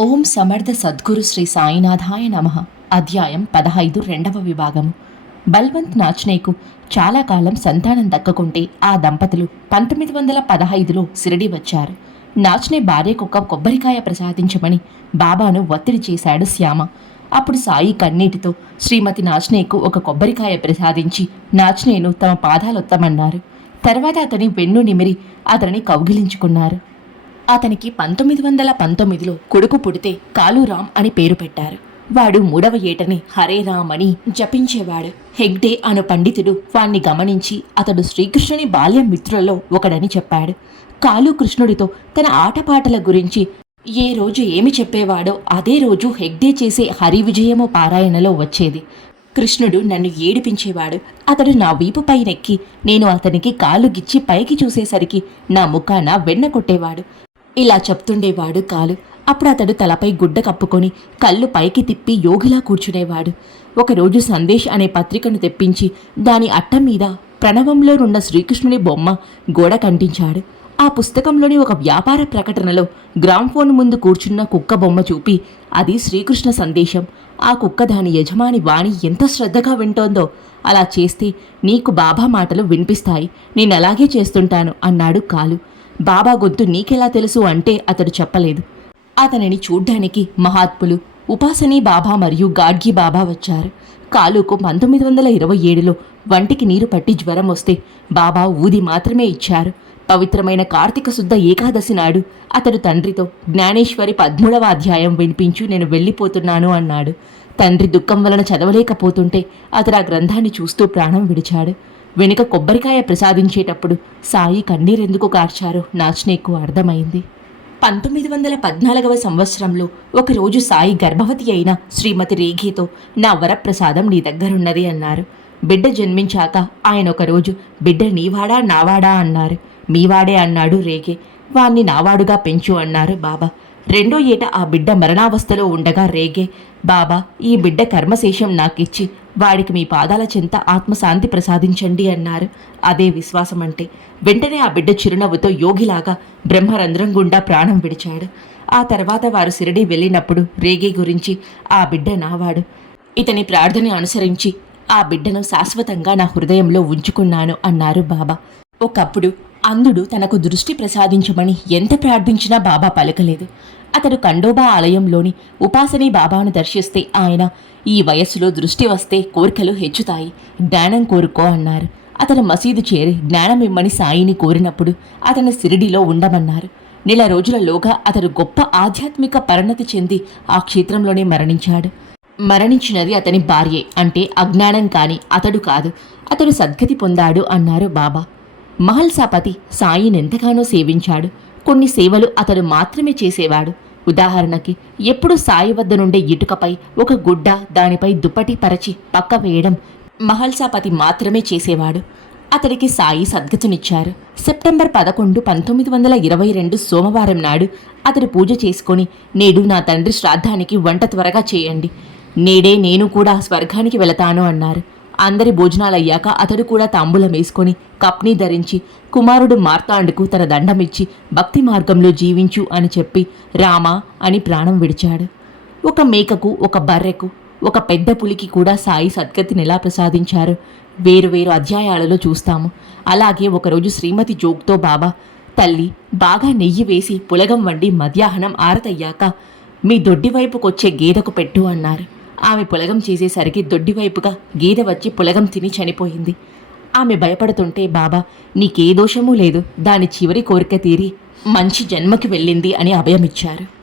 ఓం సమర్థ సద్గురు శ్రీ సాయినాథాయ నమ. అధ్యాయం పదహైదు రెండవ విభాగము బల్వంత్ నాచ్నేకు చాలా కాలం సంతానం దక్కకుంటే ఆ దంపతులు పంతొమ్మిది వందల పదహైదులో సిరిడి వచ్చారు. నాచ్నే భార్యకు ఒక కొబ్బరికాయ ప్రసాదించమని బాబాను ఒత్తిడి చేశాడు శ్యామ. అప్పుడు సాయి కన్నీటితో శ్రీమతి నాచ్నేకు ఒక కొబ్బరికాయ ప్రసాదించి నాచ్నేను తమ పాదాలొత్తమన్నారు. తర్వాత అతని వెన్ను నిమిరి అతనిని కౌగిలించుకున్నారు. అతనికి పంతొమ్మిది వందల పంతొమ్మిదిలో కొడుకు పుడితే కాలురామ్ అని పేరు పెట్టారు. వాడు మూడవ ఏటని హరే రామ్ అని జపించేవాడు. హెగ్డే అను పండితుడు వాణ్ణి గమనించి అతడు శ్రీకృష్ణుని బాల్య మిత్రులలో ఒకడని చెప్పాడు. కాలు కృష్ణుడితో తన ఆటపాటల గురించి ఏ రోజు ఏమి చెప్పేవాడో అదే రోజు హెగ్డే చేసే హరి విజయము పారాయణలో వచ్చేది. కృష్ణుడు నన్ను ఏడిపించేవాడు. అతడు నా వీపుపై నెక్కి నేను అతనికి కాలు గిచ్చి పైకి చూసేసరికి నా ముఖాన వెన్న కొట్టేవాడు. ఇలా చెప్తుండేవాడు కాలు. అప్పుడు అతడు తలపై గుడ్డ కప్పుకొని కళ్ళు పైకి తిప్పి యోగిలా కూర్చునేవాడు. ఒకరోజు సందేశ్ అనే పత్రికను తెప్పించి దాని అట్ట మీద ప్రణవంలో ఉన్న శ్రీకృష్ణుని బొమ్మ గోడ కంటించాడు. ఆ పుస్తకంలోని ఒక వ్యాపార ప్రకటనలో గ్రామ్ఫోన్ ముందు కూర్చున్న కుక్క బొమ్మ చూపి అది శ్రీకృష్ణ సందేశం. ఆ కుక్క దాని యజమాని వాణి ఎంత శ్రద్ధగా వింటోందో. అలా చేస్తే నీకు బాబా మాటలు వినిపిస్తాయి. నేను అలాగే చేస్తుంటాను అన్నాడు కాలు. బాబా గొంతు నీకెలా తెలుసు అంటే అతడు చెప్పలేదు. అతనిని చూడ్డానికి మహాత్ములు ఉపాసనీ బాబా మరియు గాడ్గి బాబా వచ్చారు. కాలుకు పంతొమ్మిది వందల ఇరవై ఏడులో వంటికి నీరు పట్టి జ్వరం వస్తే బాబా ఊది మాత్రమే ఇచ్చారు. పవిత్రమైన కార్తీక శుద్ధ ఏకాదశి నాడు అతడు తండ్రితో జ్ఞానేశ్వరి పద్మూడవ అధ్యాయం వినిపించు నేను వెళ్ళిపోతున్నాను అన్నాడు. తండ్రి దుఃఖం వలన చదవలేకపోతుంటే అతడు ఆ గ్రంథాన్ని చూస్తూ ప్రాణం విడిచాడు. వెనుక కొబ్బరికాయ ప్రసాదించేటప్పుడు సాయి కన్నీరెందుకు కార్చారో నాచ్నేకు అర్థమైంది. పంతొమ్మిది వందల పద్నాలుగవ సంవత్సరంలో ఒకరోజు సాయి గర్భవతి అయిన శ్రీమతి రేఖితో నా వరప్రసాదం నీ దగ్గరున్నది అన్నారు. బిడ్డ జన్మించాక ఆయన ఒకరోజు బిడ్డ నీవాడా నావాడా అన్నారు. మీవాడే అన్నాడు రేగే వాణ్ణి నావాడుగా పెంచు అన్నారు బాబా. రెండో ఏట ఆ బిడ్డ మరణావస్థలో ఉండగా రేగే బాబా ఈ బిడ్డ కర్మశేషం నాకిచ్చి వాడికి మీ పాదాల చెంత ఆత్మశాంతి ప్రసాదించండి అన్నారు. అదే విశ్వాసం అంటే వెంటనే ఆ బిడ్డ చిరునవ్వుతో యోగిలాగా బ్రహ్మరంధ్రం గుండా ప్రాణం విడిచాడు. ఆ తర్వాత వారు సిరిడి వెళ్ళినప్పుడు రేగే గురించి ఆ బిడ్డ నావాడు. ఇతని ప్రార్థన అనుసరించి ఆ బిడ్డను శాశ్వతంగా నా హృదయంలో ఉంచుకున్నాను అన్నారు బాబా. ఒకప్పుడు అందుడు తనకు దృష్టి ప్రసాదించమని ఎంత ప్రార్థించినా బాబా పలకలేదు. అతడు కండోబా ఆలయంలోని ఉపాసని బాబాను దర్శిస్తే ఆయన ఈ వయస్సులో దృష్టి వస్తే కోరికలు హెచ్చుతాయి. జ్ఞానం కోరుకో అన్నారు. అతను మసీదు చేరి జ్ఞానం ఇమ్మని సాయిని కోరినప్పుడు అతను సిరిడిలో ఉండమన్నారు. నెల రోజులలోగా అతడు గొప్ప ఆధ్యాత్మిక పరిణతి చెంది ఆ క్షేత్రంలోనే మరణించాడు. మరణించినది అతని భార్యే అంటే అజ్ఞానం కాని అతడు కాదు. అతడు సద్గతి పొందాడు అన్నారు బాబా. మహల్సాపతి సాయినెంతగానో సేవించాడు. కొన్ని సేవలు అతడు మాత్రమే చేసేవాడు. ఉదాహరణకి ఎప్పుడు సాయి వద్ద నుండే ఇటుకపై ఒక గుడ్డ దానిపై దుప్పటి పరచి పక్క వేయడం మహల్సాపతి మాత్రమే చేసేవాడు. అతడికి సాయి సద్గతునిచ్చారు. సెప్టెంబర్ పదకొండు పంతొమ్మిది వందల ఇరవై రెండు సోమవారం నాడు అతడు పూజ చేసుకొని నేడు నా తండ్రి శ్రాద్ధానికి వంట త్వరగా చేయండి. నేడే నేను కూడా స్వర్గానికి వెళతాను అన్నారు. అందరి భోజనాలయ్యాక అతడు కూడా తాంబూలం వేసుకొని కప్ని ధరించి కుమారుడు మార్తాండుకు తన దండమిచ్చి భక్తి మార్గంలో జీవించు అని చెప్పి రామా అని ప్రాణం విడిచాడు. ఒక మేకకు ఒక బర్రెకు ఒక పెద్ద పులికి కూడా సాయి సద్గతిని ఎలా ప్రసాదించారు? వేరు వేరు అధ్యాయాలలో చూస్తాము. అలాగే ఒకరోజు శ్రీమతి జోక్తో బాబా తల్లి బాగా నెయ్యి వేసి పులగం వండి మధ్యాహ్నం ఆరతయ్యాక మీ దొడ్డి వైపుకొచ్చే గేదకు పెట్టు అన్నారు. ఆమె పులగం చేసేసరికి దొడ్డివైపుగా గేదె వచ్చి పులగం తిని చనిపోయింది. ఆమె భయపడుతుంటే బాబా నీకే దోషమూ లేదు. దాని చివరి కోరిక తీరి మంచి జన్మకి వెళ్ళింది అని అభయమిచ్చారు.